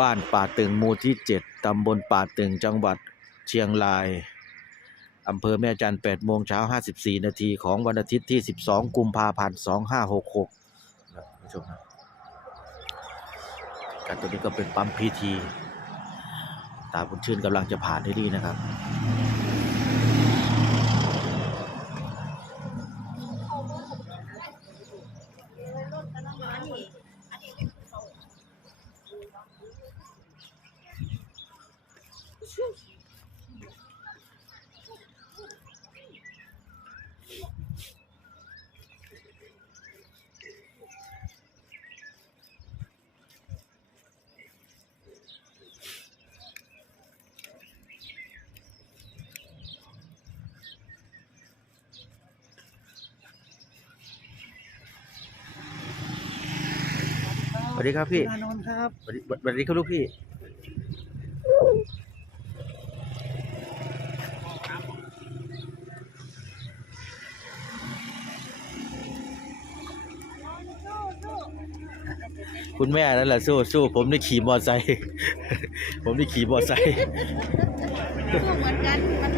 บ้านป่าตึงหมู่ที่ 7 ตำบลป่าตึงจังหวัดเชียงราย อำเภอแม่จันทร์8โมงเช้า 54 นาทีของวันอาทิตย์ที่ 12 กุมภาพันธ์ 2566นะคุณผู้ชมนะการตัวนี้ก็เป็นปั๊มพีทีตาบุญชื่นกำลังจะผ่านที่นี่นะครับ สวัสดีครับพี่ นานนท์ครับ สวัสดีสวัสดีครับลูกพี่ คุณแม่นั่นแหละสู้สู้ผมได้ขี่มอไซค์ผมได้ขี่มอไซค์ สู้เหมือนกันมัน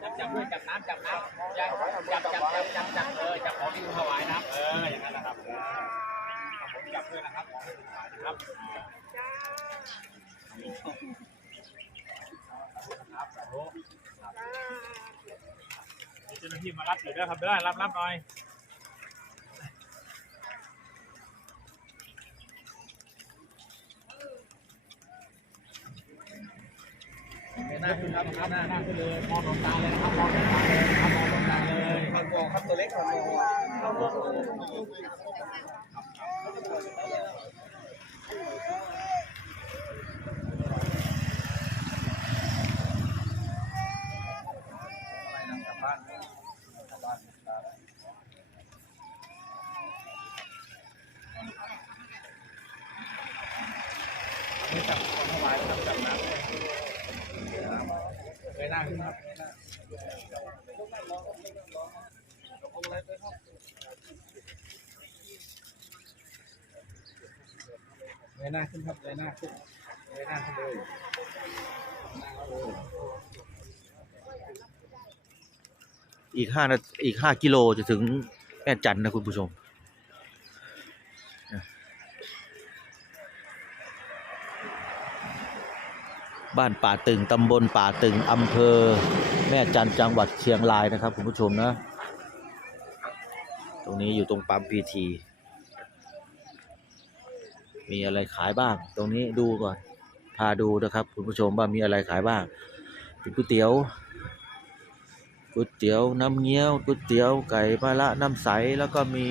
เขา จับด้วยจับน้ำจับน้ำ จับจับจับจับจับเออจับของที่คุณถวายน้ำเอออย่างนั้นนะครับผมจับด้วยนะครับของที่คุณถวายนะครับครับสาธุเจ้าหน้าที่มารับอยู่ด้วยครับเด้อรับรับหน่อยหน้าขึ้นครับหน้าขึ้นเลยมองดวงตาเลยนะครับมองดวงตาเลยนะครับ องคอนวอครับตัวเล็กคอนวอไม่จับของถวาจับจับน้ำเลยเงยหน้าขึ้นครับ เงยหน้าเงยหน้าขึ้นครับเงยหน้าขึ้นเงยหน้าขึ้นเลยอีกห้านาอีกห้ากิโลจะถึงแม่จันนะคุณผู้ชมบ้านป่าตึงตำบลป่าตึงอำเภอ แม่จันจังหวัดเชียงรายนะครับ คุณผู้ชมนะ ตรงนี้อยู่ตรงปั๊มพีที มีอะไรขายบ้าง ตรงนี้ดูก่อน พาดูนะครับคุณผู้ชมว่ามีอะไรขายบ้างเป็นก๋วยเตี๋ยวก๋วยเตี๋ยวน้ำเงี้ยวก๋วยเตี๋ยวไก่มะละน้ำใสแล้วก็มี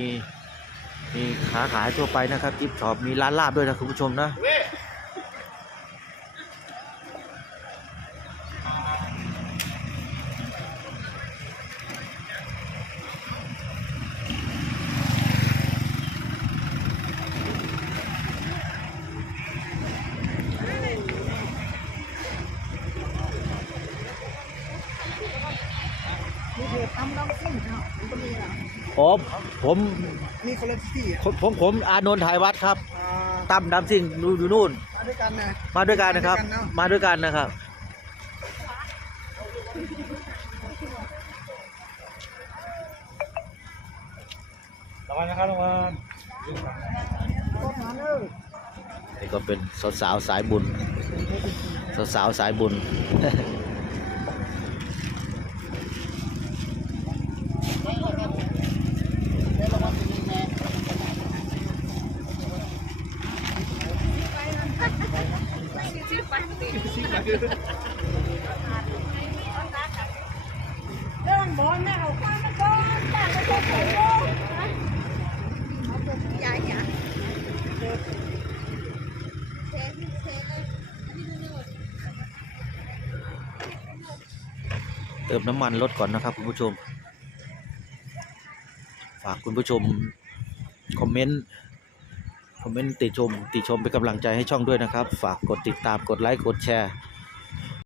มีขาขายทั่วไปนะครับกิฟช็อปมีร้านลาบด้วยนะคุณผู้ชมนะ อ๋อผมนี่คนละที่อะผมผมผมอานนท์ถ่ายวัดครับอ่าตั้มดำซิ่งดูอยู่นู่น มาด้วยกันนะ มาด้วยกันนะครับ มาด้วยกันนะครับ ระวังนะครับระวังนี่ก็เป็นสาวสาวๆสายบุญ สาวสาวๆสายบุญ ชื่อปันติ เรื่องบอลแม่เอาข้าวมาก่อนแต่ไม่ใช่ไข่โลกยายเนี่ยเทเทเลยอันนี้ดูหน่อยเติมน้ำมันรถก่อนนะครับคุณผู้ชม ฝากคุณผู้ชม คอมเมนต์ คอมเมนต์ติชม ติชมเป็นกำลังใจให้ช่องด้วยนะครับ ฝากกดติดตาม กดไลค์ กดแชร์